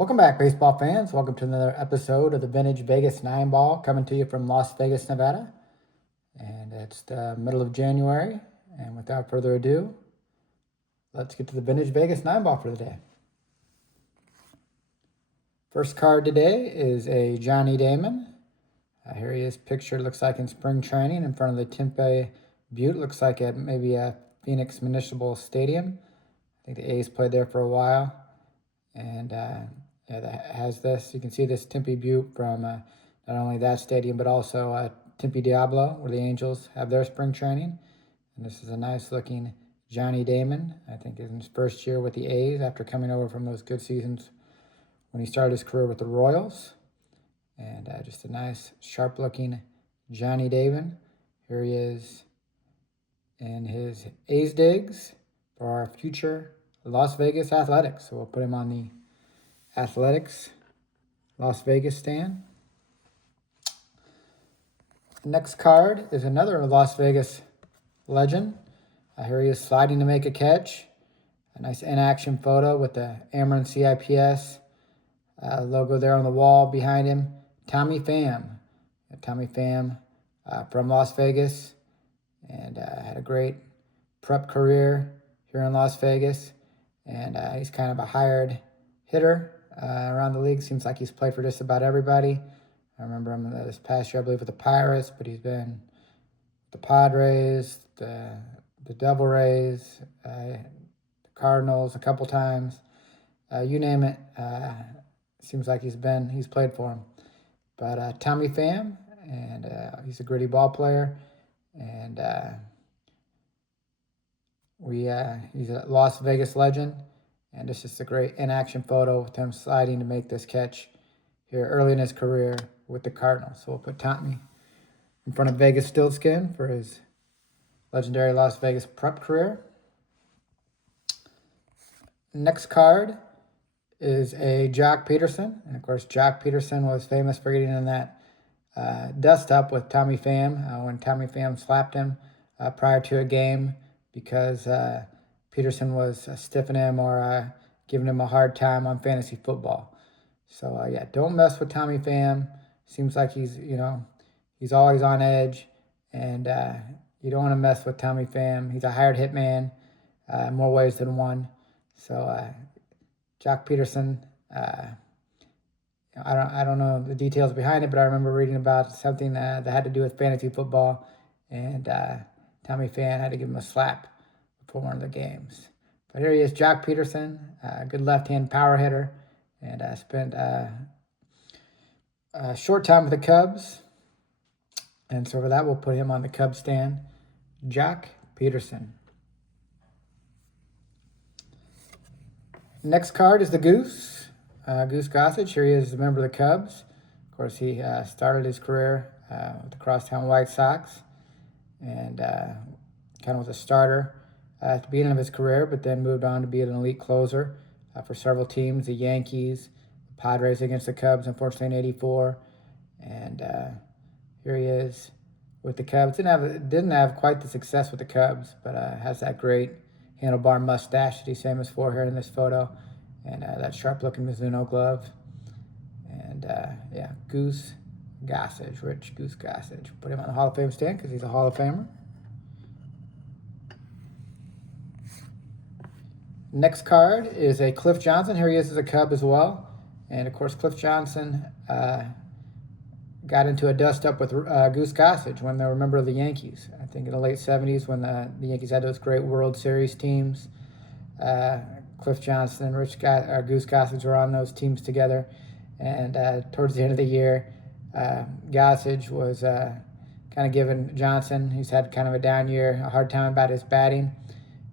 Welcome back, baseball fans. Welcome to another episode of the Vintage Vegas 9 Ball, coming to you from Las Vegas, Nevada. And it's the middle of January. And without further ado, let's get to the Vintage Vegas 9 Ball for the day. First card today is a Johnny Damon. Here he is pictured, looks like in spring training in front of the Tempe Butte. Looks like at maybe a Phoenix Municipal Stadium. I think the A's played there for a while. And yeah, that has this. You can see this Tempe Butte from not only that stadium, but also Tempe Diablo, where the Angels have their spring training. And this is a nice looking Johnny Damon. I think in his first year with the A's after coming over from those good seasons when he started his career with the Royals. And just a nice, sharp looking Johnny Damon. Here he is in his A's digs for our future Las Vegas Athletics. So we'll put him on the Athletics Las Vegas stand. The next card is another Las Vegas legend. Here he is sliding to make a catch. A nice in-action photo with the Ameren CIPS logo there on the wall behind him. Tommy Pham. Tommy Pham from Las Vegas, and had a great prep career here in Las Vegas. And he's kind of a hired hitter around the league. Seems like he's played for just about everybody. I remember him this past year, I believe, with the Pirates, but he's been the Padres, the Devil Rays, the Cardinals a couple times. You name it. Seems like he's played for him. But Tommy Pham, and he's a gritty ball player, and he's a Las Vegas legend. And it's just a great in-action photo with him sliding to make this catch here early in his career with the Cardinals. So we'll put Tommy in front of VEGASTILTSKIN for his legendary Las Vegas prep career. Next card is a Jock Peterson. And, of course, Jock Peterson was famous for getting in that dust-up with Tommy Pham when Tommy Pham slapped him prior to a game because Peterson was stiffing him or giving him a hard time on fantasy football. So, yeah, don't mess with Tommy Pham. Seems like he's always on edge, and you don't want to mess with Tommy Pham. He's a hired hitman in more ways than one. So, Jock Peterson, I don't know the details behind it, but I remember reading about something that had to do with fantasy football, and Tommy Pham had to give him a slap before one of the games. But here he is, Jock Peterson, good left-hand power hitter, and spent a short time with the Cubs. And so for that, we'll put him on the Cubs stand, Jock Peterson. Next card is the Goose, Goose Gossage. Here he is, a member of the Cubs. Of course, he started his career with the Crosstown White Sox, and kind of was a starter at the beginning of his career, but then moved on to be an elite closer for several teams, the Yankees, the Padres against the Cubs, unfortunately in '84. And here he is with the Cubs. Didn't have quite the success with the Cubs, but has that great handlebar mustache that he's famous for here in this photo, and that sharp-looking Mizuno glove. And yeah, Goose Gossage, Rich Goose Gossage. Put him on the Hall of Fame stand because he's a Hall of Famer. Next card is a Cliff Johnson. Here he is as a Cub as well. And, of course, Cliff Johnson got into a dust-up with Goose Gossage when they were a member of the Yankees. I think in the late 70s when the Yankees had those great World Series teams. Cliff Johnson and Goose Gossage were on those teams together. And towards the end of the year, Gossage was kind of giving Johnson, who's had kind of a down year, a hard time about his batting,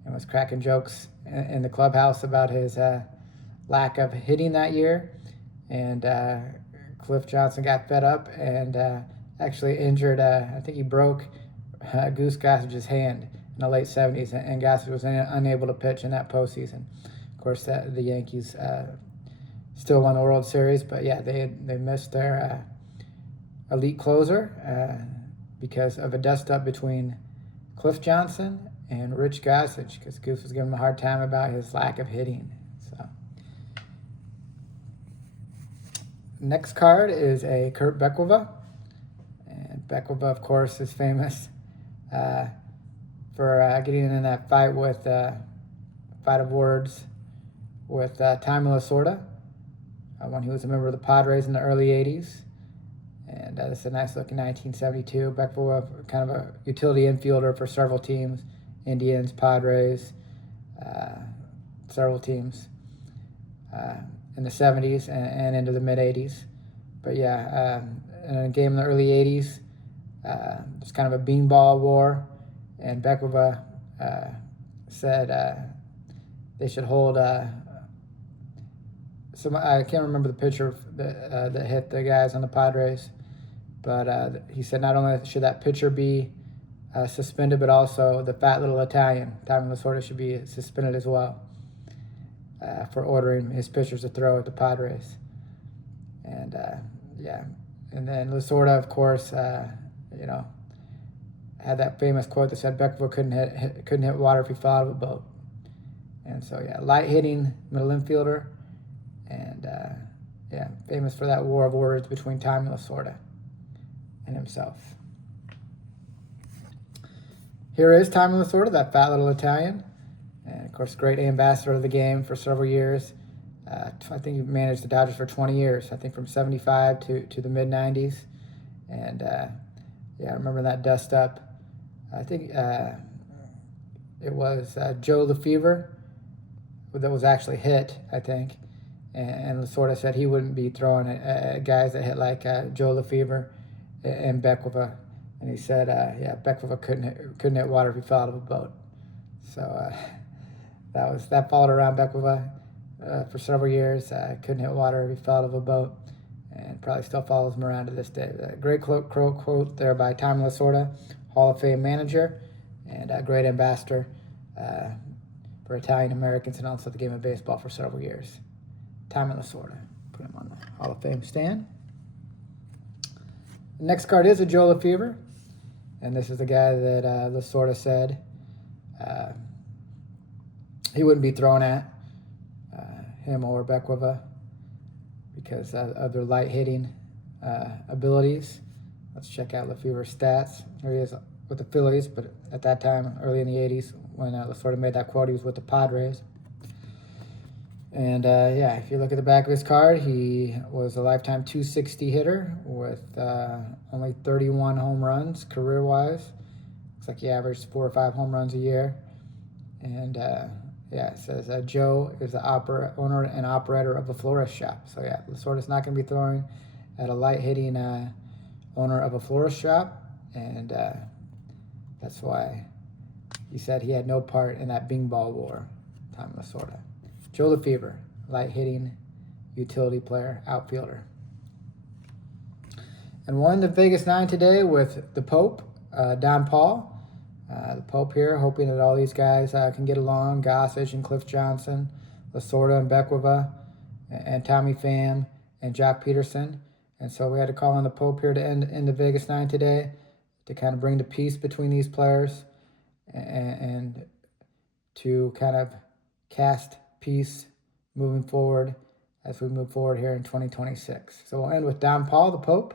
and was cracking jokes in the clubhouse about his lack of hitting that year. And Cliff Johnson got fed up and actually injured, I think he broke Goose Gossage's hand in the late 70s, and Gossage was unable to pitch in that postseason. Of course, the Yankees still won the World Series, but yeah, they missed their elite closer because of a dust-up between Cliff Johnson and Rich Gossage, because Goose was giving him a hard time about his lack of hitting. So, Next card is a Kurt Bekwova. And Bekwova, of course, is famous for getting in that fight with fight of words with Tommy Lasorda when he was a member of the Padres in the early 80s. And this is a nice looking 1972. Bekwova, kind of a utility infielder for several teams, Indians, Padres, several teams in the 70s and into the mid 80s. But yeah, in a game in the early 80s, it's kind of a beanball war, and Bekwova said they should hold I can't remember the pitcher that hit the guys on the Padres, but he said not only should that pitcher be suspended, but also the fat little Italian, Tommy Lasorda, should be suspended as well for ordering his pitchers to throw at the Padres. And yeah, and then Lasorda, of course, had that famous quote that said Bekwova couldn't hit water if he fell out of a boat. And so yeah, light hitting middle infielder, and yeah, famous for that war of words between Tommy Lasorda and himself. Here is Tommy Lasorda, that fat little Italian, and of course, great ambassador of the game for several years. I think he managed the Dodgers for 20 years, I think from 75 to the mid-90s. And yeah, I remember that dust up. I think it was Joe Lefevre that was actually hit, I think. And Lasorda said he wouldn't be throwing at guys that hit like Joe Lefevre and Bekwova. And he said, yeah, Bekwova couldn't hit water if he fell out of a boat. So that followed around Bekwova for several years. Couldn't hit water if he fell out of a boat, and probably still follows him around to this day. Great quote there by Tommy Lasorda, Hall of Fame manager, and a great ambassador for Italian Americans and also the game of baseball for several years. Tommy Lasorda. Put him on the Hall of Fame stand. The next card is a Joe Lefevre, and this is the guy that Lasorda said he wouldn't be thrown at, him or Bekwova, because of their light hitting abilities. Let's check out Lefevre's stats. Here he is with the Phillies, but at that time, early in the 80s, when Lasorda made that quote, he was with the Padres. And yeah, if you look at the back of his card, he was a lifetime 260 hitter with only 31 home runs career-wise. Looks like he averaged 4 or 5 home runs a year. And yeah, it says Joe is the owner and operator of a florist shop. So yeah, Lasorda's not going to be throwing at a light-hitting owner of a florist shop. And that's why he said he had no part in that Bing Ball war, Tommy Lasorda. Joe Lefevre, light-hitting utility player, outfielder. And won the Vegas 9 today with the Pope, Don Paul. The Pope here, hoping that all these guys can get along. Gossage and Cliff Johnson, Lasorda and Bekwova, and Tommy Pham and Jock Peterson. And so we had to call on the Pope here to end the Vegas 9 today to kind of bring the peace between these players and to kind of cast peace moving forward as we move forward here in 2026. So we'll end with Don Paul, the Pope.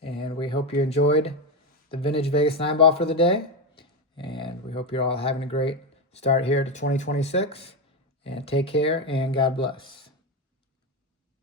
And we hope you enjoyed the vintage Vegas 9 ball for the day. And we hope you're all having a great start here to 2026. And take care and God bless.